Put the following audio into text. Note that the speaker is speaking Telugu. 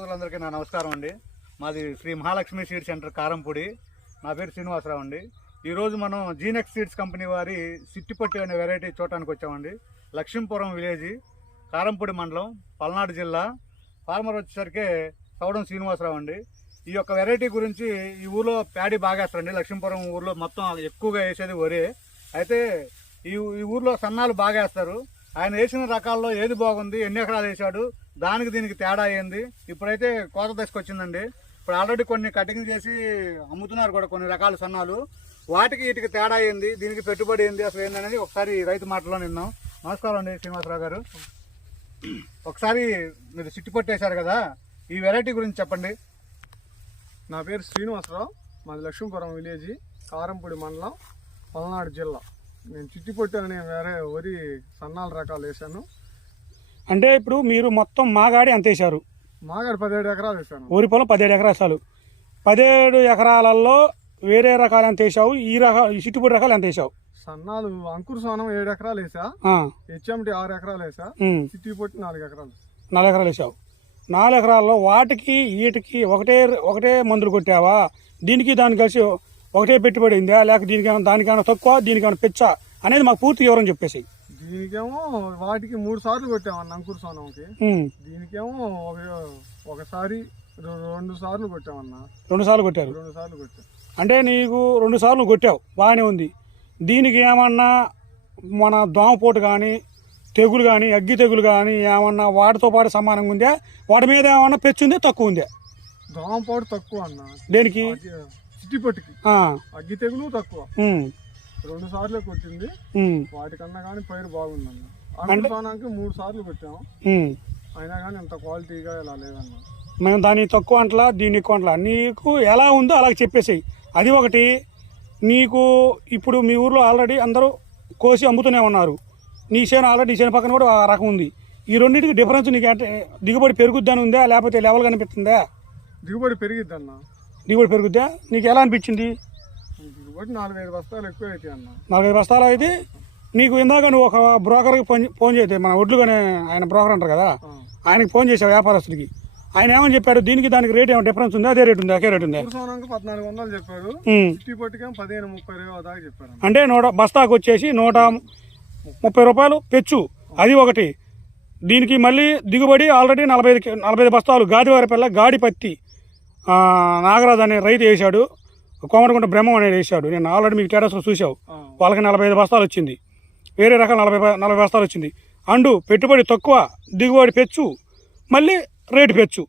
అందరికీ నా నమస్కారం అండి. మాది శ్రీ మహాలక్ష్మి సీడ్ సెంటర్ కారంపూడి. నా పేరు శ్రీనివాసరావు అండి. ఈరోజు మనం జీనెక్స్ సీడ్స్ కంపెనీ వారి సిట్టిపట్టి అనే వెరైటీ చూడటానికి వచ్చామండి. లక్ష్మీపురం విలేజ్, కారంపూడి మండలం, పల్నాడు జిల్లా. ఫార్మర్ వచ్చేసరికి సౌడం శ్రీనివాసరావు అండి. ఈ యొక్క వెరైటీ గురించి ఈ ఊర్లో ప్యాడీ బాగా వేస్తారండి. లక్ష్మీపురం ఊర్లో మొత్తం ఎక్కువగా వేసేది వరే. అయితే ఈ ఊర్లో సన్నాలు బాగా వేస్తారు. ఆయన వేసిన రకాల్లో ఏది బాగుంది, ఎన్ని ఎకరాలు వేసాడు, దానికి దీనికి తేడా అయ్యింది. ఇప్పుడైతే కోత దశకు వచ్చిందండి. ఇప్పుడు ఆల్రెడీ కొన్ని కటింగ్ చేసి అమ్ముతున్నారు కూడా కొన్ని రకాల సన్నాలు. వాటికి వీటికి తేడా అయ్యింది, దీనికి పెట్టుబడి ఏంది, అసలు ఏందనేది ఒకసారి రైతు మాటలో నిన్నాం. నమస్కారం అండి శ్రీనివాసరావు గారు. ఒకసారి మీరు సిట్టిపట్టి వేశారు కదా, ఈ వెరైటీ గురించి చెప్పండి. నా పేరు శ్రీనివాసరావు, మాది లక్ష్మీపురం విలేజ్, కారంపూడి మండలం, పల్నాడు జిల్లా. నేను చిట్టిపొట్టి అనే వేరే వరి సన్నాల రకాలు వేసాను. అంటే ఇప్పుడు మీరు మొత్తం మాగాడి అంత వేసారు? మాగాడి 17 ఎకరాలు వేసాను. వరి పొలం 17 ఎకరాలు. 17 ఎకరాలలో వేరే రకాలు ఎంత వేసావు? ఈ చిట్టుపొట్టి రకాలు ఎంత వేసావు? సన్నాలు అంకుర సోనం 7 ఎకరాలు వేసా, హెచ్ఎంటి 6 ఎకరాలు వేసా, చిట్టిపొట్టి 4 ఎకరాలు. 4 ఎకరాలు వేసావు. 4 ఎకరాల్లో వాటికి వీటికి ఒకటే మందులు కొట్టావా? దీనికి దానికి కలిసి ఒకటే పెట్టుబడి అయిందా, లేక దానికైనా తక్కువ, దీనికైనా పెచ్చా అనేది మాకు పూర్తి వివరం చెప్పేసి. దీనికేమో వాటికి 3 సార్లు కొట్టామన్న అంకుర సోనంకి. దీనికేమో ఒకసారి 2 సార్లు కొట్టామన్నా. 2 సార్లు కొట్టారు. 2 సార్లు కొట్టా. అంటే నీకు 2 సార్లు కొట్టావు, బాగానే ఉంది. దీనికి ఏమన్నా మన దోమపోటు కానీ, తెగులు కానీ, అగ్గి తెగులు కానీ ఏమన్నా వాటితో పాటు సమానంగా ఉందా? వాటి మీద ఏమన్నా పెచ్చుందే, తక్కువ ఉందా? దోమపోటు తక్కువ అన్న. దేనికి? చిట్టిపట్టికి. అగ్గి తెగులు తక్కువ. 2 సార్లు కొట్టింది. వాటికన్నా కానీ పైరు బాగుందన్న. అంకురానికి 3 సార్లు కొట్టాము, అయినా కానీ అంత క్వాలిటీగా ఇలా లేదన్న. మేము దాన్ని తక్కువ అంటలా, దీన్ని ఎక్కువ అంటలా. నీకు ఎలా ఉందో అలాగ చెప్పేసేయి. అది ఒకటి. నీకు ఇప్పుడు మీ ఊర్లో ఆల్రెడీ అందరూ కోసి అమ్ముతూనే ఉన్నారు. నీ చేను ఆల్రెడీ, నీ చేను పక్కన కూడా ఆ రకం ఉంది. ఈ రెండింటికి డిఫరెన్స్ నీకు అంటే దిగుబడి పెరుగుద్దని ఉందా, లేకపోతే లెవెల్ కనిపిస్తుందా? దిగుబడి పెరిగిద్ది అన్న. దిగుబడి పెరుగుద్దా? నీకు ఎలా అనిపించింది? దిగుబడి 4-5 బస్తాలు ఎక్కువ అయితే అన్న. 4-5 బస్తాలు అయితే నీకు ఇందాక నువ్వు ఒక బ్రోకర్కి ఫోన్ చేస్తే, మన ఒడ్లుగానే ఆయన బ్రోకర్ అంటారు కదా, ఆయనకి ఫోన్ చేసావు వ్యాపారస్తుడికి. ఆయన ఏమని చెప్పాడు? దీనికి దానికి రేట్ ఏమైనా డిఫరెన్స్ ఉందా? అదే రేట్ ఉందా? ఒకే రేట్ ఉందా? 1400 చెప్పాడు, చిట్టిపట్టికేమో 15-30 దాకా చెప్పారు. అంటే బస్తాకు వచ్చేసి 130 రూపాయలు పెచ్చు. అది ఒకటి. దీనికి మళ్ళీ దిగుబడి ఆల్రెడీ 45 బస్తాలు గాదివారిపల్ల గాడి పత్తి నాగరాజు అనే రైతు వేసాడు. కోమరగుంట బ్రహ్మం అనేది వేసాడు. నేను ఆల్రెడీ మీకు టెరస్లో చూసావు. వాళ్ళకి 45 బస్తాలు వచ్చింది. వేరే రకాల 40 బస్తాలు వచ్చింది. అండు పెట్టుబడి తక్కువ, దిగుబడి పెచ్చు, మళ్ళీ రేటు పెచ్చు.